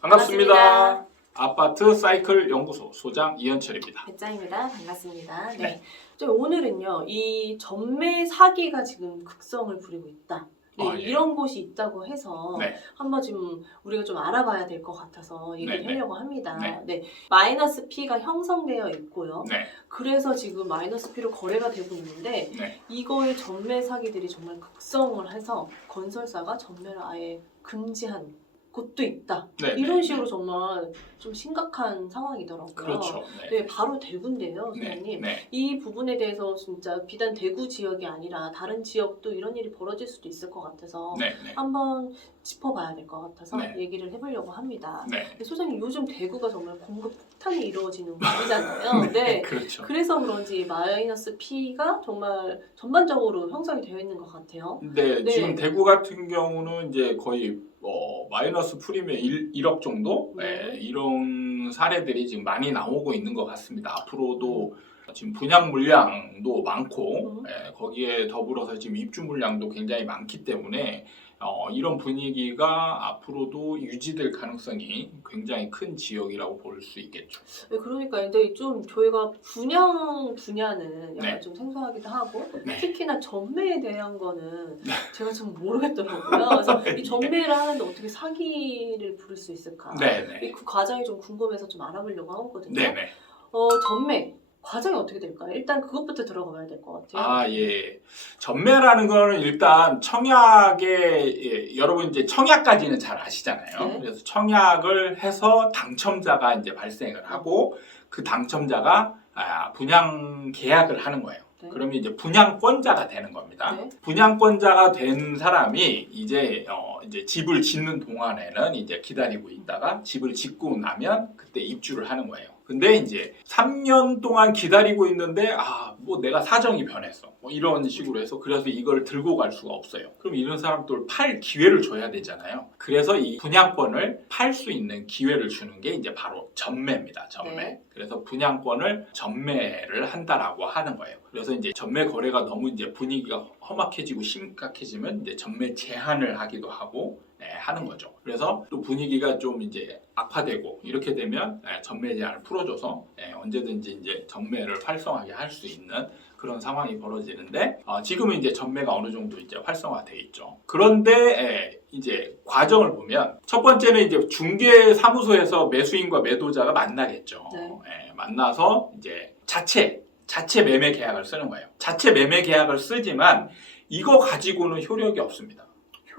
반갑습니다. 반갑습니다. 아파트 사이클 연구소 소장 이현철입니다. 배짱입니다. 반갑습니다. 네. 네. 저 오늘은요, 이 전매 사기가 지금 극성을 부리고 있다. 네, 아, 예. 이런 곳이 있다고 해서 네. 한번 지금 우리가 좀 알아봐야 될 것 같아서 얘기를 네, 네. 하려고 합니다. 네. 네. 마이너스 P가 형성되어 있고요. 네, 그래서 지금 마이너스 P로 거래가 되고 있는데 네, 이거의 전매 사기들이 정말 극성을 해서 건설사가 전매를 아예 금지한 곳도 있다. 네. 이런 네. 식으로 정말 좀 심각한 상황이더라고요. 그렇죠. 네, 바로 대구인데요, 네, 선생님. 네, 이 부분에 대해서 진짜 비단 대구 지역이 아니라 다른 지역도 이런 일이 벌어질 수도 있을 것 같아서 네, 네, 한번 짚어봐야 될 것 같아서 네. 얘기를 해보려고 합니다. 네. 소장님 요즘 대구가 정말 공급 폭탄이 이루어지는 곳이잖아요. 네. 그렇죠. 그래서 그런지 마이너스 P가 정말 전반적으로 형성이 되어 있는 것 같아요. 네, 네. 지금 대구 같은 경우는 이제 거의 어, 마이너스 프리미엄 1, 1억 정도 네. 네, 이런 사례들이 지금 많이 나오고 있는 것 같습니다. 앞으로도 지금 분양 물량도 많고 음. 예, 거기에 더불어서 지금 입주 물량도 굉장히 많기 때문에 어, 이런 분위기가 앞으로도 유지될 가능성이 굉장히 큰 지역이라고 볼 수 있겠죠. 네, 그러니까 근데 좀 저희가 분양 분야는 약간 네. 좀 생소하기도 하고 네. 특히나 전매에 대한 거는 제가 좀 모르겠더라고요. 그래서 이 전매를 하는데 어떻게 사기를 부를 수 있을까? 네, 네, 그 과정이 좀 궁금해서 좀 알아보려고 하거든요. 네, 네. 어 전매 과정이 어떻게 될까요? 일단 그것부터 들어가 봐야 될 것 같아요. 아, 예. 전매라는 거는 일단 청약에, 예, 여러분 이제 청약까지는 잘 아시잖아요. 네. 그래서 청약을 해서 당첨자가 이제 발생을 하고 그 당첨자가 아, 분양 계약을 하는 거예요. 네. 그러면 이제 분양권자가 되는 겁니다. 네. 분양권자가 된 사람이 이제 어 이제 집을 짓는 동안에는 이제 기다리고 있다가 집을 짓고 나면 그때 입주를 하는 거예요. 근데 이제 3년 동안 기다리고 있는데 아 뭐 내가 사정이 변했어 뭐 이런 식으로 해서 그래서 이걸 들고 갈 수가 없어요. 그럼 이런 사람들 팔 기회를 줘야 되잖아요. 그래서 이 분양권을 팔 수 있는 기회를 주는 게 이제 바로 전매입니다. 전매. 네. 그래서 분양권을 전매를 한다라고 하는 거예요. 그래서 이제 전매 거래가 너무 이제 분위기가 험악해지고 심각해지면 이제 전매 제한을 하기도 하고 네, 하는 거죠. 그래서 또 분위기가 좀 이제 악화되고 이렇게 되면 네, 전매 제한을 풀어줘서 네, 언제든지 이제 전매를 활성화하게 할 수 있는 그런 상황이 벌어지는데 어, 지금은 이제 전매가 어느 정도 이제 활성화돼 있죠. 그런데 예, 이제 과정을 보면 첫 번째는 이제 중개 사무소에서 매수인과 매도자가 만나겠죠. 네. 예, 만나서 이제 자체 자체 매매 계약을 쓰는 거예요. 자체 매매 계약을 쓰지만 이거 가지고는 효력이 없습니다.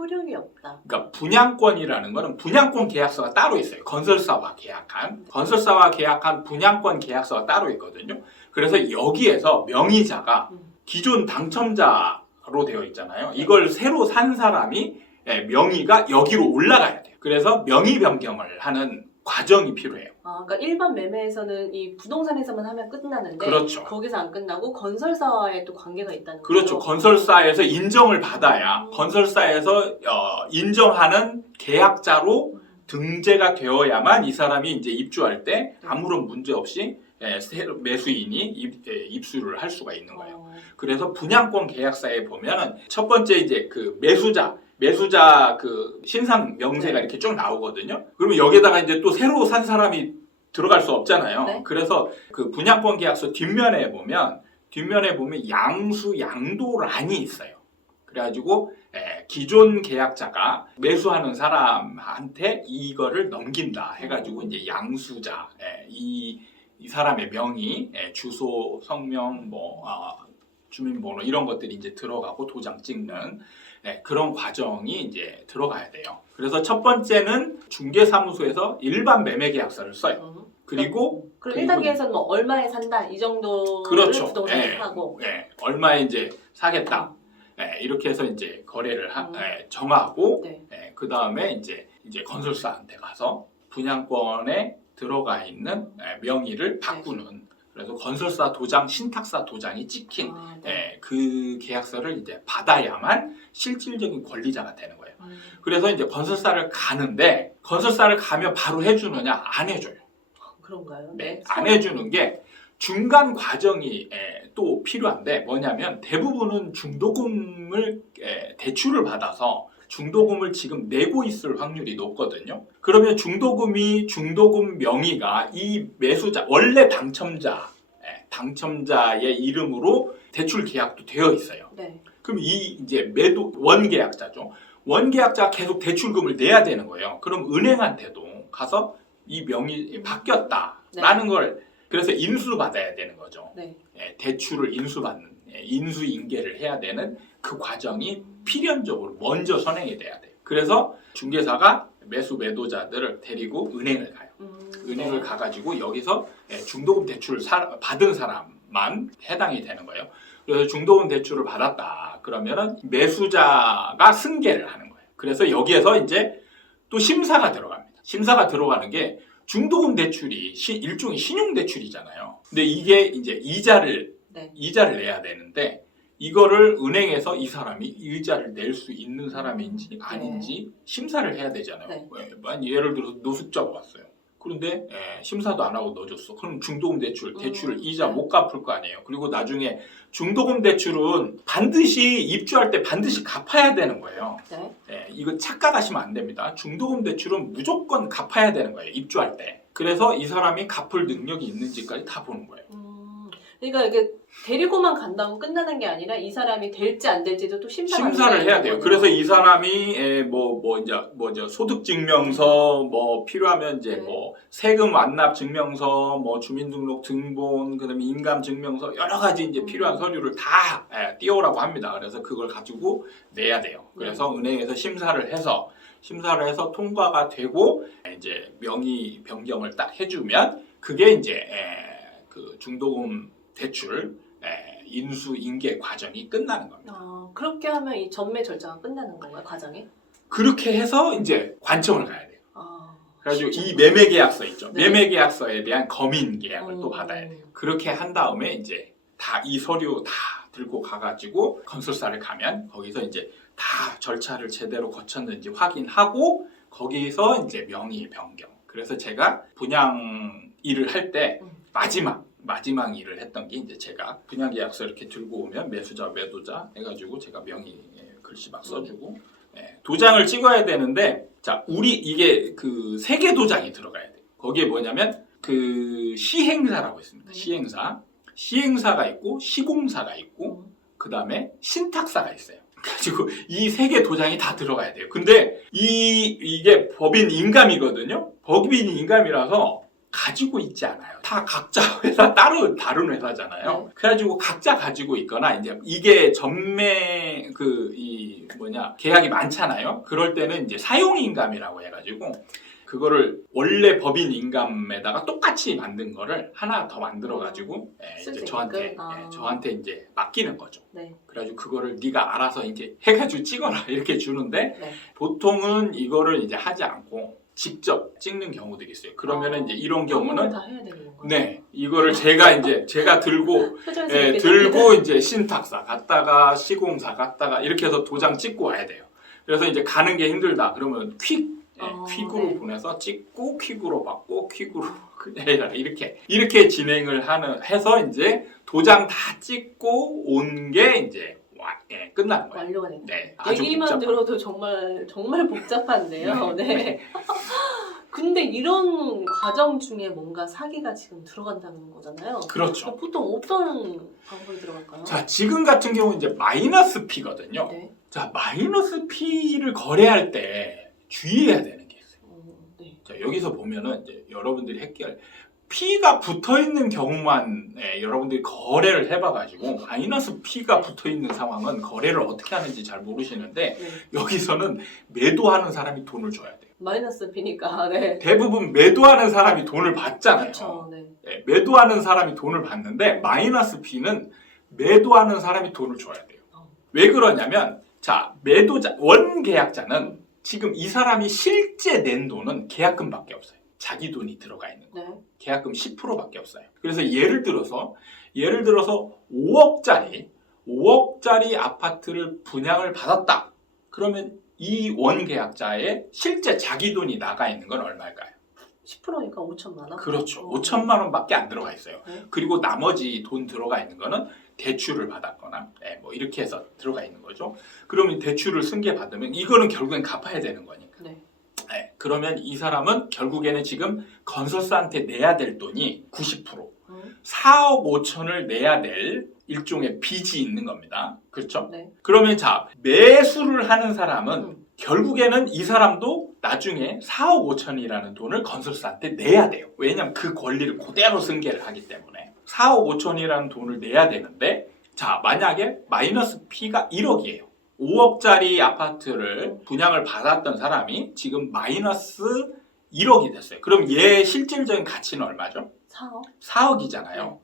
효력이 없다. 그러니까 분양권이라는 거는 분양권 계약서가 따로 있어요. 건설사와 계약한 건설사와 계약한 분양권 계약서가 따로 있거든요. 그래서 여기에서 명의자가 음. 기존 당첨자로 되어 있잖아요. 이걸 새로 산 사람이 예, 명의가 여기로 올라가야 돼요. 그래서 명의 변경을 하는 과정이 필요해요. 아, 그러니까 일반 매매에서는 이 부동산에서만 하면 끝나는데 그렇죠. 거기서 안 끝나고 건설사와의 또 관계가 있다는 그렇죠. 거죠. 건설사에서 인정을 받아야 음. 건설사에서 어, 인정하는 계약자로 등재가 되어야만 이 사람이 이제 입주할 때 아무런 문제 없이 예, 새- 매수인이 입, 예, 입수를 할 수가 있는 거예요. 어, 그래서 분양권 계약서에 보면은 첫 번째 이제 그 매수자 매수자 그 신상 명세가 네. 이렇게 쭉 나오거든요. 그러면 여기다가 이제 또 새로 산 사람이 들어갈 수 없잖아요. 네. 그래서 그 분양권 계약서 뒷면에 보면 뒷면에 보면 양수 양도란이 있어요. 그래가지고 에, 기존 계약자가 매수하는 사람한테 이거를 넘긴다 해가지고 이제 양수자 에, 이, 이 사람의 명의, 에, 주소, 성명, 뭐 아, 주민번호 이런 것들이 이제 들어가고 도장 찍는 네, 그런 과정이 이제 들어가야 돼요. 그래서 첫 번째는 중개사무소에서 일반 매매 계약서를 써요. 음. 그리고 그럼 그리고 1단계에서는 뭐 얼마에 산다 이 정도를 그렇죠. 부동산에 예, 하고 예, 얼마에 이제 사겠다. 예, 이렇게 해서 이제 거래를 하- 음. 예, 정하고 네. 그 다음에 이제 이제 건설사한테 가서 분양권에 들어가 있는 예, 명의를 바꾸는 그래서 건설사 도장, 신탁사 도장이 찍힌 아, 네. 예, 그 계약서를 이제 받아야만 실질적인 권리자가 되는 거예요. 음. 그래서 이제 건설사를 가는데 건설사를 가면 바로 해주느냐 안 해줘요. 그런가요? 네, 안 해주는 게 중간 과정이 에, 또 필요한데 뭐냐면 대부분은 중도금을 에, 대출을 받아서 중도금을 지금 내고 있을 확률이 높거든요. 그러면 중도금이 중도금 명의가 이 매수자 원래 당첨자 예, 당첨자의 이름으로 대출 계약도 되어 있어요. 네. 그럼 이 이제 매도 원 계약자죠. 원 계약자가 계속 대출금을 내야 되는 거예요. 그럼 은행한테도 가서 이 명의 바뀌었다라는 걸 그래서 인수 받아야 되는 거죠. 네. 예, 대출을 인수받는 예, 인수인계를 해야 되는 그 과정이 필연적으로 먼저 선행이 돼야 돼요. 그래서 중개사가 매수 매도자들을 데리고 은행을 가요. 음, 은행을 네. 가가지고 여기서 예, 중도금 대출을 사- 받은 사람만 해당이 되는 거예요. 그래서 중도금 대출을 받았다. 그러면은 매수자가 승계를 하는 거예요. 그래서 여기에서 이제 또 심사가 들어갑니다. 심사가 들어가는 게 중도금 대출이 시- 일종의 신용 대출이잖아요. 근데 이게 이제 이자를 네. 이자를 내야 되는데 이거를 은행에서 이 사람이 이자를 낼 수 있는 사람인지 아닌지 심사를 해야 되잖아요. 네. 예, 만약 예를 들어서 노숙자가 왔어요. 그런데 예, 심사도 안 하고 넣어줬어. 그럼 중도금 대출, 대출을 음, 이자 네. 못 갚을 거 아니에요. 그리고 나중에 중도금 대출은 반드시 입주할 때 반드시 갚아야 되는 거예요. 네. 예, 이거 착각하시면 안 됩니다. 중도금 대출은 무조건 갚아야 되는 거예요. 입주할 때. 그래서 이 사람이 갚을 능력이 있는지까지 다 보는 거예요. 음, 그러니까 이게 데리고만 간다고 끝나는 게 아니라 이 사람이 될지 안 될지도 또 심사를 있어야 해야 돼요. 그래서 이 사람이 뭐뭐 이제 뭐죠 소득 증명서 뭐 필요하면 이제 네. 뭐 세금 완납 증명서 뭐 주민등록 등본 그다음에 인감 증명서 여러 가지 이제 음. 필요한 서류를 다 예, 띄우라고 합니다. 그래서 그걸 가지고 내야 돼요. 네. 그래서 은행에서 심사를 해서 심사를 해서 통과가 되고 이제 명의 변경을 딱 해주면 그게 이제 예, 그 중도금 대출 예, 인수 인계 과정이 끝나는 겁니다. 아, 그렇게 하면 이 전매 절차가 끝나는 건가요, 과정이? 그렇게 해서 이제 관청을 가야 돼요. 아, 그래가지고 이 매매 계약서 있죠. 네. 매매 계약서에 대한 검인 계약을 또 음. 받아야 돼요. 그렇게 한 다음에 이제 다 이 서류 다 들고 가가지고 건설사를 가면 거기서 이제 다 절차를 제대로 거쳤는지 확인하고 거기서 이제 명의 변경. 그래서 제가 분양 일을 할때 음. 마지막 마지막 일을 했던 게 이제 제가 분양 계약서 이렇게 들고 오면 매수자 매도자 해가지고 제가 명의 예, 글씨 막 써주고 예, 도장을 찍어야 되는데 자 우리 이게 그 세계 도장이 들어가야 돼요. 거기에 뭐냐면 그 시행사라고 있습니다. 음. 시행사 시행사가 있고 시공사가 있고 음. 그 다음에 신탁사가 있어요. 그래가지고 이 세 개 도장이 다 들어가야 돼요. 근데 이 이게 법인 인감이거든요. 법인 인감이라서 가지고 있지 않아요. 다 각자 회사 따로 다른 회사잖아요. 네. 그래가지고 각자 가지고 있거나 이제 이게 전매 그 이 뭐냐 계약이 많잖아요. 그럴 때는 이제 사용 인감이라고 해가지고 그거를 원래 법인 인감에다가 똑같이 만든 거를 하나 더 만들어 가지고 쓸 이제 수 저한테? 아. 예, 저한테 이제 맡기는 거죠. 네. 그래가지고 그거를 네가 알아서 이제 해가지고 찍어라 이렇게 주는데 네. 보통은 이거를 이제 하지 않고 직접 찍는 경우들이 있어요. 그러면은 어. 이제 이런 경우는 다 해야 되는 건가요? 네 이거를 제가 이제 제가 들고 표정에서 예, 이렇게 들고 이제 신탁사 갔다가 시공사 갔다가 이렇게 해서 도장 찍고 와야 돼요. 그래서 이제 가는 게 힘들다. 그러면 퀵 예, 어, 퀵으로 네. 보내서 찍고 퀵으로 받고 퀵으로 그냥. 이렇게 이렇게 진행을 하는 해서 이제 도장 다 찍고 온 게 이제 와, 예, 끝나는 거예요. 완료가 됐네. 네, 아주 얘기만 복잡한. 들어도 정말 정말 복잡한데요. 네, 네. 네. 근데 이런 과정 중에 뭔가 사기가 지금 들어간다는 거잖아요. 그렇죠. 보통 어떤 방법이 들어갈까요? 자 지금 같은 경우 이제 마이너스 피거든요. 네. 자 마이너스 피를 거래할 때 주의해야 되는 게 있어요. 어, 네. 자, 여기서 보면은 이제 여러분들이 헷갈 P가 붙어 있는 경우만 예, 여러분들이 거래를 해봐가지고 마이너스 P가 붙어 있는 상황은 거래를 어떻게 하는지 잘 모르시는데 네. 여기서는 매도하는 사람이 돈을 줘야 돼요. 마이너스 B니까 네. 대부분 매도하는 사람이 돈을 받잖아요. 그렇죠. 네. 예, 매도하는 사람이 돈을 받는데 마이너스 P는 매도하는 사람이 돈을 줘야 돼요. 어. 왜 그러냐면 자 매도자 원 계약자는 지금 이 사람이 실제 낸 돈은 계약금밖에 없어요. 자기 돈이 들어가 있는 거. 네. 계약금 10%밖에 없어요. 그래서 예를 들어서 예를 들어서 5억짜리 5억짜리 아파트를 분양을 받았다. 그러면 이 원 계약자의 실제 자기 돈이 나가 있는 건 얼마일까요? 10%니까 5천만 원. 그렇죠. 어. 5천만 원밖에 안 들어가 있어요. 네. 그리고 나머지 돈 들어가 있는 거는 대출을 받았거나 예, 뭐 이렇게 해서 들어가 있는 거죠. 그러면 대출을 승계 받으면 이거는 결국엔 갚아야 되는 거니까. 그러면 이 사람은 결국에는 지금 건설사한테 내야 될 돈이 90% 음. 4억 5천을 내야 될 일종의 빚이 있는 겁니다. 그렇죠? 네. 그러면 자 매수를 하는 사람은 음. 결국에는 이 사람도 나중에 4억 5천이라는 돈을 건설사한테 내야 돼요. 왜냐하면 그 권리를 그대로 승계를 하기 때문에 4억 5천이라는 돈을 내야 되는데 자 만약에 마이너스 P가 1억이에요. 5억짜리 아파트를 분양을 받았던 사람이 지금 마이너스 1억이 됐어요. 그럼 얘 실질적인 가치는 얼마죠? 4억? 4억이잖아요.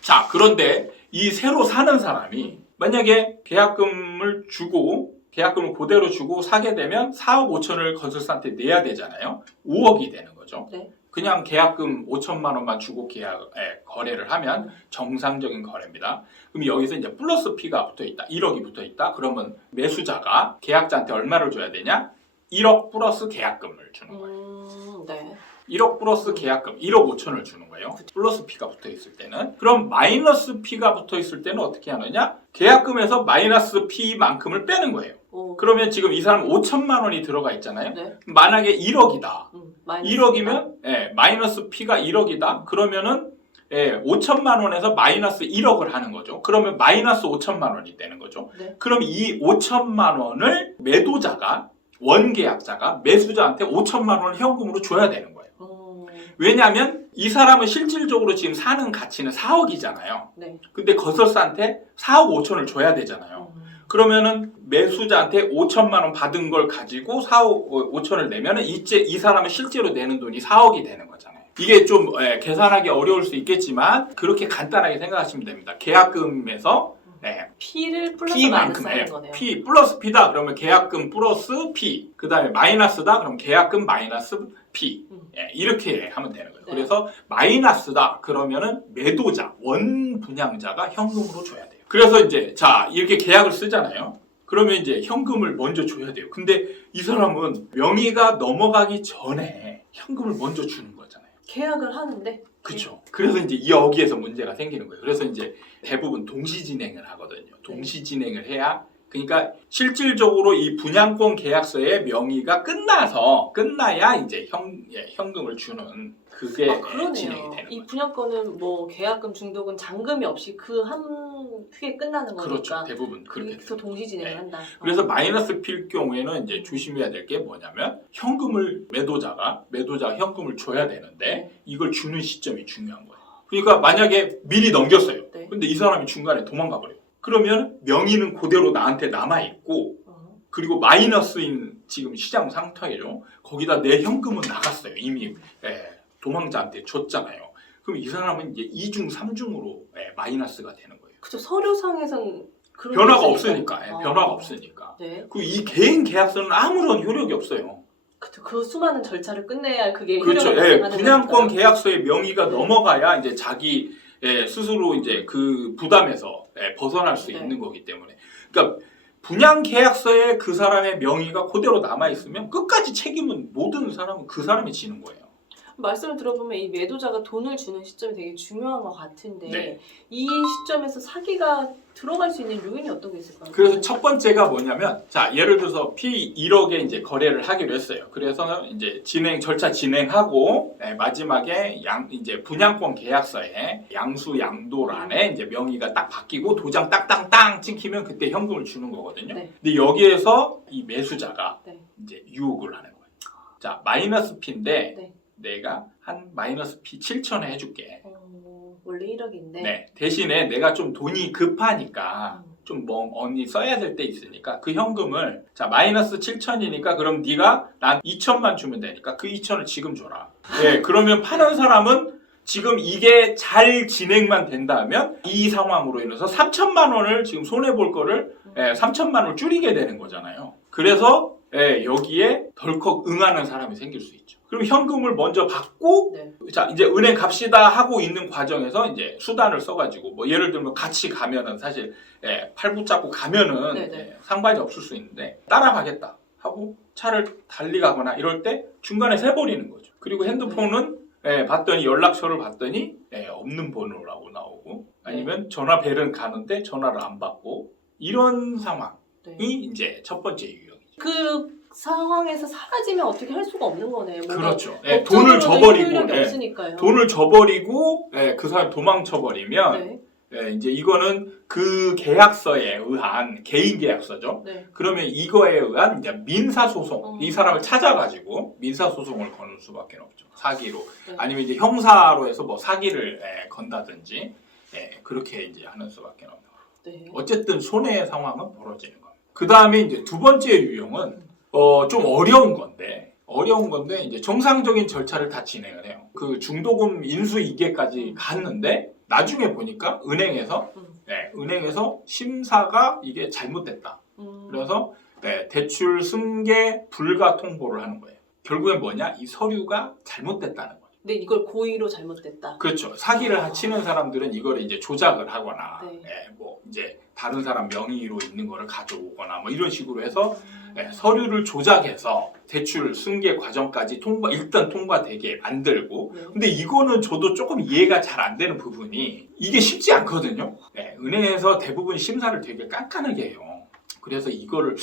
자, 그런데 이 새로 사는 사람이 만약에 계약금을 주고 계약금을 그대로 주고 사게 되면 4억 5천을 건설사한테 내야 되잖아요. 5억이 되는 거죠. 네. 그냥 계약금 5천만 원만 주고 계약 에, 거래를 하면 정상적인 거래입니다. 그럼 여기서 이제 플러스 P가 붙어 있다. 1억이 붙어 있다. 그러면 매수자가 계약자한테 얼마를 줘야 되냐? 1억 플러스 계약금을 주는 거예요. 음, 네. 1억 플러스 계약금 1억 5천을 주는 거예요. 플러스 P가 붙어 있을 때는. 그럼 마이너스 P가 붙어 있을 때는 어떻게 하느냐? 계약금에서 마이너스 P만큼을 빼는 거예요. 오. 그러면 지금 이 사람 5천만 원이 들어가 있잖아요. 네. 만약에 1억이다. 음, 1억이면 예, 마이너스 P가 1억이다. 그러면은 예, 5천만 원에서 마이너스 1억을 하는 거죠. 그러면 마이너스 5천만 원이 되는 거죠. 네. 그럼 이 5천만 원을 매도자가 원계약자가 매수자한테 5천만 원을 현금으로 줘야 되는 거예요. 음, 왜냐하면 이 사람은 실질적으로 지금 사는 가치는 4억이잖아요. 네. 근데 건설사한테 4억 5천을 줘야 되잖아요. 음, 그러면은 매수자한테 5천만 원 받은 걸 가지고 4억 5천을 내면은 이제 이 사람은 실제로 내는 돈이 4억이 되는 거잖아요. 이게 좀 예, 계산하기 어려울 수 있겠지만 그렇게 간단하게 생각하시면 됩니다. 계약금에서 예, P를 플러스 P만큼 마이너스 예, 하는 거네요. P 플러스 P다 그러면 계약금 플러스 P 그 다음에 마이너스다 그럼 계약금 마이너스 P 음. 예, 이렇게 하면 되는 거예요. 네. 그래서 마이너스다 그러면은 매도자 원 분양자가 현금으로 줘야 돼요. 그래서 이제 자 이렇게 계약을 쓰잖아요. 그러면 이제 현금을 먼저 줘야 돼요. 근데 이 사람은 명의가 넘어가기 전에 현금을 먼저 주는 거잖아요. 계약을 하는데 그렇죠. 그래서 이제 이 여기에서 문제가 생기는 거예요. 그래서 이제 대부분 동시 진행을 하거든요. 동시 진행을 해야 그러니까 실질적으로 이 분양권 계약서의 명의가 끝나서 끝나야 이제 현, 예, 현금을 주는 그게 아, 예, 그러네요. 진행이 되는 이 거예요. 분양권은 뭐 계약금 중독은 잔금이 없이 그 한 휘에 끝나는 그렇죠. 거니까 대부분 그렇게. 동시 진행을 네. 한다. 그래서 마이너스 필 경우에는 이제 조심해야 될 게 뭐냐면 현금을 매도자가 매도자 현금을 줘야 되는데 네. 이걸 주는 시점이 중요한 거예요. 그러니까 만약에 미리 넘겼어요. 네. 근데 이 사람이 중간에 도망가 버려요. 그러면 명의는 그대로 나한테 남아 있고 어, 그리고 마이너스인 지금 시장 상태예요. 거기다 내 현금은 나갔어요. 이미 예, 도망자한테 줬잖아요. 그럼 이 사람은 이제 2중, 3중으로 예, 마이너스가 되는 거예요. 그죠 서류상에선 그런 변화가 게 없으니까. 예, 아. 변화가 없으니까. 네. 그리고 이 개인 계약서는 아무런 효력이 없어요. 그쵸. 그 수많은 절차를 끝내야 그게 그렇죠. 효력을 예, 발생하는 분양권 거니까. 계약서의 명의가 네. 넘어가야 이제 자기 예, 스스로 이제 그 부담에서 예, 벗어날 수 네. 있는 거기 때문에. 그러니까 분양 계약서에 그 사람의 명의가 그대로 남아 있으면 끝까지 책임은 모든 사람은 그 사람이 지는 거예요. 말씀을 들어보면 이 매도자가 돈을 주는 시점이 되게 중요한 것 같은데 네. 이 시점에서 사기가 들어갈 수 있는 요인이 어떤 게 있을까요? 그래서 첫 번째가 뭐냐면 자 예를 들어서 P 1억에 이제 거래를 하기로 했어요. 그래서 이제 진행 절차 진행하고 네, 마지막에 양 이제 분양권 계약서에 양수 양도란에 이제 명의가 딱 바뀌고 도장 딱땅땅 찍히면 그때 현금을 주는 거거든요. 네. 근데 여기에서 이 매수자가 네. 이제 유혹을 하는 거예요. 자 마이너스 P인데 네. 내가 한 마이너스 P 7천에 해줄게. 어, 원래 1억인데 네. 대신에 내가 좀 돈이 급하니까 음, 좀뭐 언니 써야 될 때 있으니까 그 현금을 자 마이너스 7천이니까 그럼 네가 난 2천만 주면 되니까 그 2천을 지금 줘라. 예, 그러면 파는 사람은 지금 이게 잘 진행만 된다면 이 상황으로 인해서 3천만 원을 지금 손해 볼 거를 예, 3천만 원을 줄이게 되는 거잖아요. 그래서 예, 여기에 덜컥 응하는 사람이 생길 수 있죠. 그럼 현금을 먼저 받고 네. 자 이제 은행 갑시다 하고 있는 과정에서 이제 수단을 써가지고 뭐 예를 들면 같이 가면은 사실 예, 팔 붙잡고 가면은 네 네. 예, 상관이 없을 수 있는데 따라가겠다 하고 차를 달리 가거나 이럴 때 중간에 세버리는 거죠. 그리고 핸드폰은 예, 봤더니 연락처를 봤더니 예, 없는 번호라고 나오고 아니면 전화 벨은 가는데 전화를 안 받고 이런 상황이 네. 이제 첫 번째 유형이죠. 그 상황에서 사라지면 어떻게 할 수가 없는 거네요. 뭔가 그렇죠. 예, 돈을 줘버리고 효력이 예, 없으니까요. 돈을 줘버리고 예, 그 사람 도망쳐버리면 네. 예, 이제 이거는 그 계약서에 의한 개인 계약서죠. 네. 그러면 이거에 의한 이제 민사 소송 음. 이 사람을 찾아가지고 민사 소송을 거는 수밖에 없죠. 사기로 네. 아니면 이제 형사로 해서 뭐 사기를 예, 건다든지 예, 그렇게 이제 하는 수밖에 없는 거예요. 네. 어쨌든 손해의 상황은 벌어지는 겁니다. 그 다음에 이제 두 번째 유형은 어, 좀 어려운 건데 어려운 건데 이제 정상적인 절차를 다 진행을 해요. 그 중도금 인수 이계까지 갔는데 나중에 보니까 은행에서 음. 네, 은행에서 심사가 이게 잘못됐다. 음. 그래서 네, 대출 승계 불가 통보를 하는 거예요. 결국엔 뭐냐? 이 서류가 잘못됐다는 거예요. 근데 이걸 고의로 잘못됐다. 그렇죠. 사기를 아. 치는 사람들은 이걸 이제 조작을 하거나, 네. 예, 뭐 이제 다른 사람 명의로 있는 거를 가져오거나, 뭐 이런 식으로 해서 음. 예, 서류를 조작해서 대출 승계 과정까지 통과 일단 통과되게 만들고. 네. 근데 이거는 저도 조금 이해가 잘 안 되는 부분이 이게 쉽지 않거든요. 예, 은행에서 대부분 심사를 되게 깐깐하게 해요. 그래서 이거를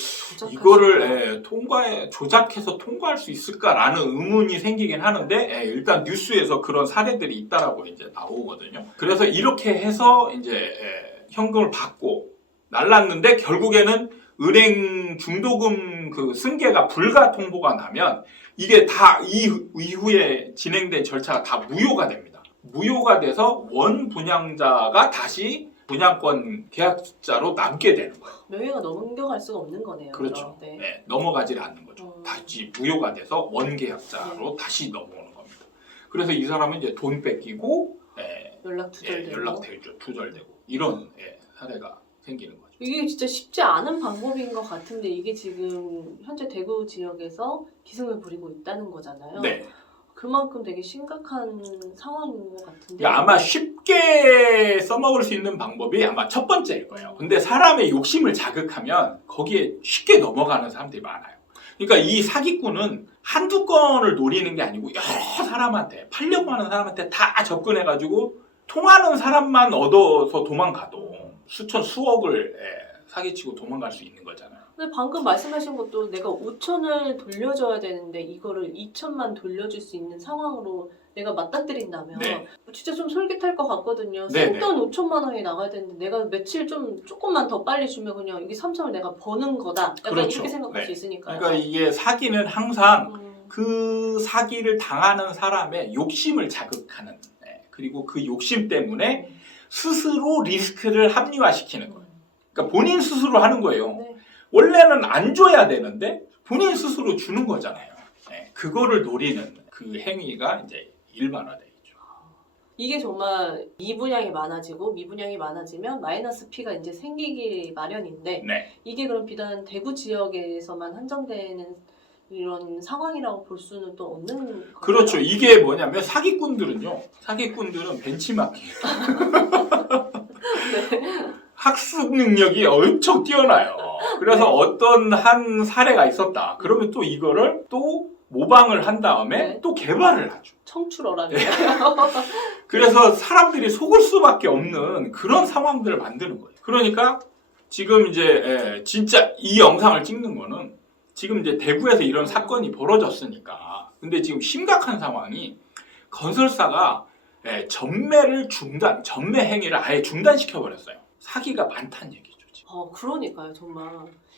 이거를. 예, 통과해 조작해서 통과할 수 있을까라는 의문이 생기긴 하는데 예, 일단 뉴스에서 그런 사례들이 있다라고 이제 나오거든요. 그래서 이렇게 해서 이제 예, 현금을 받고 날랐는데 결국에는 은행 중도금 그 승계가 불가 통보가 나면 이게 다 이- 이후에 진행된 절차가 다 무효가 됩니다. 무효가 돼서 원 분양자가 다시 분양권 계약자로 남게 되는 거예요. 명예가 넘겨갈 수가 없는 거네요. 그렇죠. 그럼. 네. 네, 넘어가질 않는 거죠. 어. 다시 무효가 돼서 원계약자로 다시 넘어오는 겁니다. 그래서 이 사람은 이제 돈 뺏기고 예, 연락 예, 두절되고. 연락되죠. 두절되고 이런 예, 사례가 생기는 거죠. 이게 진짜 쉽지 않은 방법인 것 같은데 이게 지금 현재 대구 지역에서 기승을 부리고 있다는 거잖아요. 네. 그만큼 되게 심각한 상황인 것 같은데. 아마 쉽 게 써먹을 수 있는 방법이 아마 첫 번째일 거예요. 근데 사람의 욕심을 자극하면 거기에 쉽게 넘어가는 사람들이 많아요. 그러니까 이 사기꾼은 한두 건을 노리는 게 아니고 여러 사람한테 팔려고 하는 사람한테 다 접근해가지고 통하는 사람만 얻어서 도망가도 수천 수억을 예, 사기치고 도망갈 수 있는 거잖아요. 근데 방금 말씀하신 것도 내가 5천을 돌려줘야 되는데 이거를 2천만 돌려줄 수 있는 상황으로 내가 맞닥뜨린다면 네. 진짜 좀 솔깃할 것 같거든요. 네, 생돈 5천만 원이 나가야 되는데 내가 며칠 좀 조금만 더 빨리 주면 그냥 여기 3천을 내가 버는 거다. 약간 그렇죠. 이렇게 생각할 네. 수 있으니까요. 그러니까 이게 사기는 항상 음, 그 사기를 당하는 사람의 욕심을 자극하는 예, 그리고 그 욕심 때문에 스스로 리스크를 합리화시키는 거예요. 그러니까 본인 스스로 하는 거예요. 네. 원래는 안 줘야 되는데 본인 스스로 주는 거잖아요. 예, 그거를 노리는 그 행위가 이제 일반화되죠. 이게 정말 미분양이 많아지고 미분양이 많아지면 마이너스 피가 이제 생기기 마련인데 네, 이게 그럼 비단 대구 지역에서만 한정되는 이런 상황이라고 볼 수는 또 없는? 그렇죠. 이게 뭐냐면 사기꾼들은요. 사기꾼들은 벤치마킹. 학습 능력이 엄청 뛰어나요. 그래서 네. 어떤 한 사례가 있었다. 그러면 또 이거를 또 모방을 한 다음에 네. 또 개발을 하죠. 청출어라는 네. 거예요. 그래서 사람들이 속을 수밖에 없는 그런 상황들을 만드는 거예요. 그러니까 지금 이제 예, 진짜 이 영상을 찍는 거는 지금 이제 대구에서 이런 사건이 벌어졌으니까 근데 지금 심각한 상황이 건설사가 예, 전매를 중단, 전매 행위를 아예 중단시켜 버렸어요. 사기가 많다는 얘기죠. 지금. 어, 그러니까요, 정말.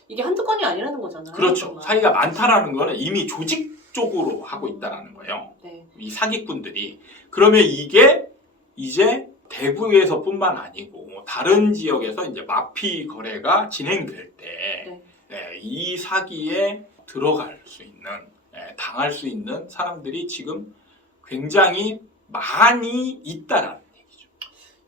이게 한두 건이 아니라는 거잖아요. 그렇죠. 정말. 사기가 많다라는 거는 이미 조직 적으로 하고 있다라는 거예요. 네. 이 사기꾼들이 그러면 이게 이제 대구에서뿐만 아니고 다른 지역에서 이제 마피 거래가 진행될 때이 네. 사기에 들어갈 수 있는 예, 당할 수 있는 사람들이 지금 굉장히 많이 있다라는.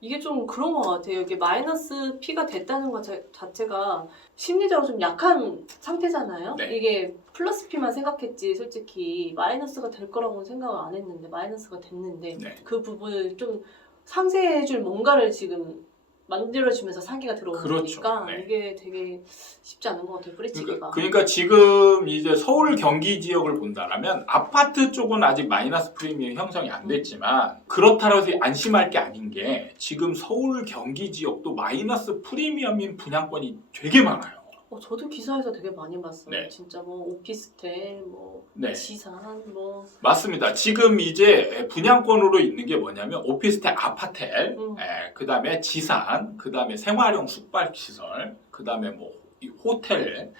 이게 좀 그런 것 같아요. 이게 마이너스 P가 됐다는 것 자- 자체 가 심리적으로 좀 약한 상태잖아요. 네. 이게 플러스 P만 생각했지, 솔직히 마이너스가 될 거라고는 생각을 안 했는데 마이너스가 됐는데 네. 그 부분을 좀 상쇄해줄 뭔가를 지금 만들어주면서 사기가 들어오는 그렇죠. 네. 이게 되게 쉽지 않은 것 같아요. 뿌리치기가. 그러니까, 그러니까 지금 이제 서울 경기 지역을 본다라면 아파트 쪽은 아직 마이너스 프리미엄 형성이 안 됐지만 그렇다고 해서 안심할 게 아닌 게 지금 서울 경기 지역도 마이너스 프리미엄인 분양권이 되게 많아요. 어, 저도 기사에서 되게 많이 봤어요. 네. 진짜 뭐 오피스텔, 뭐 네. 지산, 뭐 맞습니다. 지금 이제 분양권으로 있는 게 뭐냐면 오피스텔 아파텔, 음. 그 다음에 지산, 그 다음에 생활형 숙박시설, 그 다음에 뭐이 호텔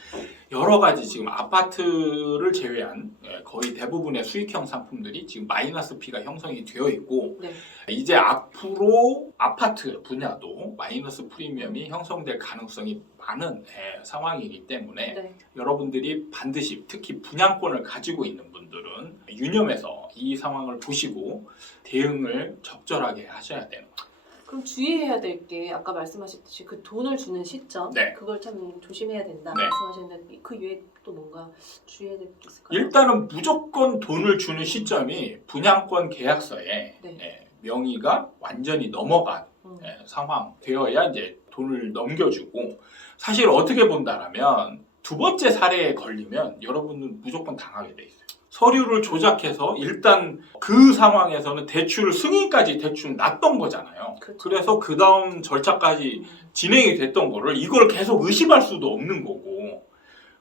여러 가지 지금 아파트를 제외한 예, 거의 대부분의 수익형 상품들이 지금 마이너스 피가 형성이 되어 있고 네. 이제 앞으로 아파트 분야도 마이너스 프리미엄이 형성될 가능성이 많은 예, 상황이기 때문에 네. 여러분들이 반드시 특히 분양권을 가지고 있는 분들은 유념해서 이 상황을 보시고 대응을 적절하게 하셔야 되는 거예요. 그럼 주의해야 될 게 아까 말씀하셨듯이 그 돈을 주는 시점 네. 그걸 참 조심해야 된다 네. 말씀하셨는데 그 외에 또 뭔가 주의해야 될 게 있을까요? 일단은 무조건 돈을 주는 시점이 분양권 계약서에 네. 예, 명의가 완전히 넘어간 음. 예, 상황 되어야 이제 돈을 넘겨주고 사실 어떻게 본다라면 두 번째 사례에 걸리면 여러분은 무조건 당하게 돼 있어요. 서류를 조작해서 일단 그 상황에서는 대출을 승인까지 대충 났던 거잖아요. 그렇죠. 그래서 그 다음 절차까지 음. 진행이 됐던 거를 이걸 계속 의심할 수도 없는 거고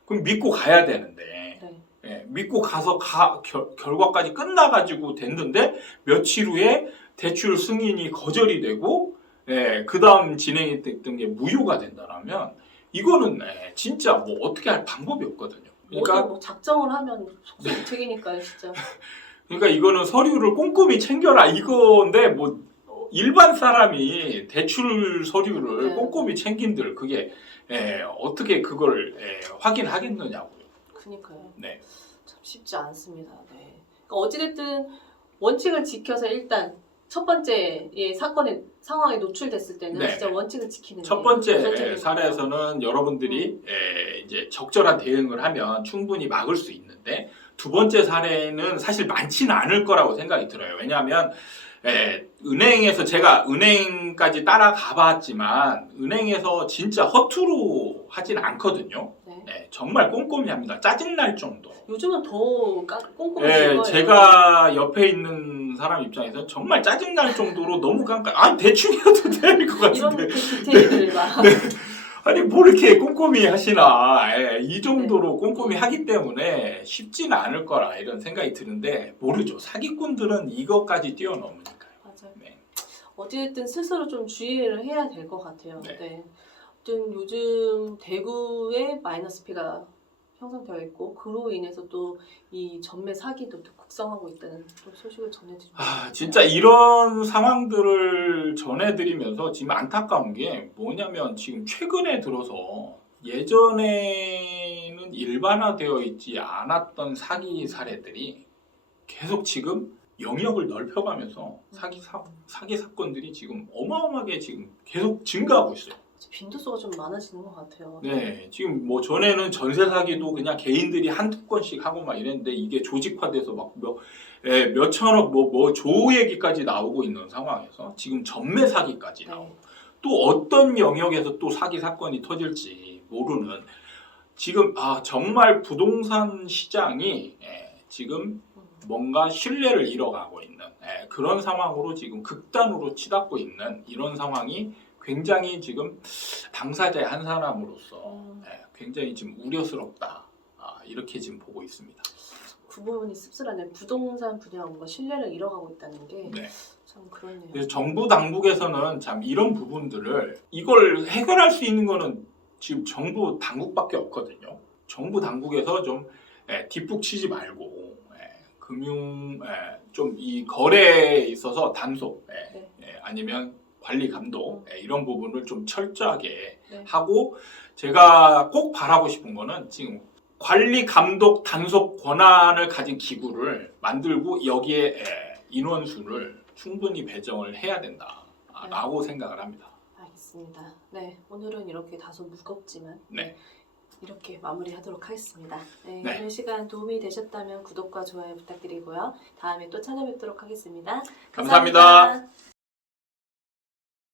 그럼 믿고 가야 되는데 네. 예, 믿고 가서 가- 결, 결과까지 끝나가지고 됐는데 며칠 후에 대출 승인이 거절이 되고 예, 그 다음 진행이 됐던 게 무효가 된다라면 이거는 예, 진짜 뭐 어떻게 할 방법이 없거든요. 그러니까 뭐 작정을 하면 네. 속수무책이니까요, 진짜. 그러니까 이거는 서류를 꼼꼼히 챙겨라 이건데 뭐 일반 사람이 대출 서류를 네. 꼼꼼히 챙긴들 그게 예, 어떻게 그걸 예, 확인하겠느냐고요. 그니까요. 네. 참 쉽지 않습니다. 네. 그러니까 어찌됐든 원칙을 지켜서 일단 첫 번째 예, 사건의 상황에 노출됐을 때는 네. 진짜 원칙을 지키는 첫게 번째 예, 사례에서는 여러분들이 예, 이제 적절한 대응을 하면 충분히 막을 수 있는데 두 번째 사례는 사실 많지는 않을 거라고 생각이 들어요. 왜냐하면 예, 은행에서 제가 은행까지 따라가 봤지만 은행에서 진짜 허투루 하진 않거든요. 네. 예, 정말 꼼꼼히 합니다. 짜증날 정도. 요즘은 더 까- 예, 거예요. 제가 옆에 있는 사람 입장에서 정말 짜증날 정도로 너무 깜깜. 아 대충이라도 될 것 이런 같은데. 그 디테일들과 네. 아니 뭘 이렇게 꼼꼼히 하시나 예, 이 정도로 꼼꼼히 하기 때문에 쉽지는 않을 거라 이런 생각이 드는데 모르죠 사기꾼들은 이것까지 뛰어넘으니까요 맞아요. 네. 어찌됐든 스스로 좀 주의를 해야 될 것 같아요. 네. 네. 아무튼 요즘 대구에 마이너스 피가 형성되어 있고 그로 인해서 또 이 전매 사기도 또 극성하고 있다는 또 소식을 전해드립니다. 아 진짜 이런 상황들을 전해드리면서 지금 안타까운 게 뭐냐면 지금 최근에 들어서 예전에는 일반화되어 있지 않았던 사기 사례들이 계속 지금 영역을 넓혀가면서 사기 사, 사기 사건들이 지금 어마어마하게 지금 계속 증가하고 있어요. 빈도수가 좀 많아지는 것 같아요. 네, 지금 뭐 전에는 전세 사기도 그냥 개인들이 한두 건씩 하고 막 이랬는데 이게 조직화돼서 막 몇, 예, 몇 천억 뭐, 뭐 조 얘기까지 나오고 있는 상황에서 지금 전매 사기까지 나오고 네. 또 어떤 영역에서 또 사기 사건이 터질지 모르는 지금 아 정말 부동산 시장이 예, 지금 음. 뭔가 신뢰를 잃어가고 있는 예, 그런 상황으로 지금 극단으로 치닫고 있는 이런 상황이 굉장히 지금 당사자의 한 사람으로서 음, 예, 굉장히 지금 우려스럽다 아, 이렇게 지금 보고 있습니다. 그 부분이 씁쓸하네요. 부동산 분야가 뭔가 신뢰를 잃어가고 있다는 게참 네. 그렇네요. 그래서 정부 당국에서는 참 이런 부분들을 이걸 해결할 수 있는 거는 지금 정부 당국밖에 없거든요. 정부 당국에서 좀 예, 뒷북 치지 말고 예, 금융 좀이 거래에 있어서 단속 예, 네. 예, 아니면 관리 감독 예, 이런 부분을 좀 철저하게 네. 하고 제가 꼭 바라고 싶은 거는 지금 관리 감독 단속 권한을 가진 기구를 만들고 여기에 예, 인원수를 충분히 배정을 해야 된다라고 생각을 합니다. 알겠습니다. 네, 오늘은 이렇게 다소 무겁지만 네. 이렇게 마무리하도록 하겠습니다. 네, 네. 오늘 시간 도움이 되셨다면 구독과 좋아요 부탁드리고요. 다음에 또 찾아뵙도록 하겠습니다 감사합니다. 감사합니다.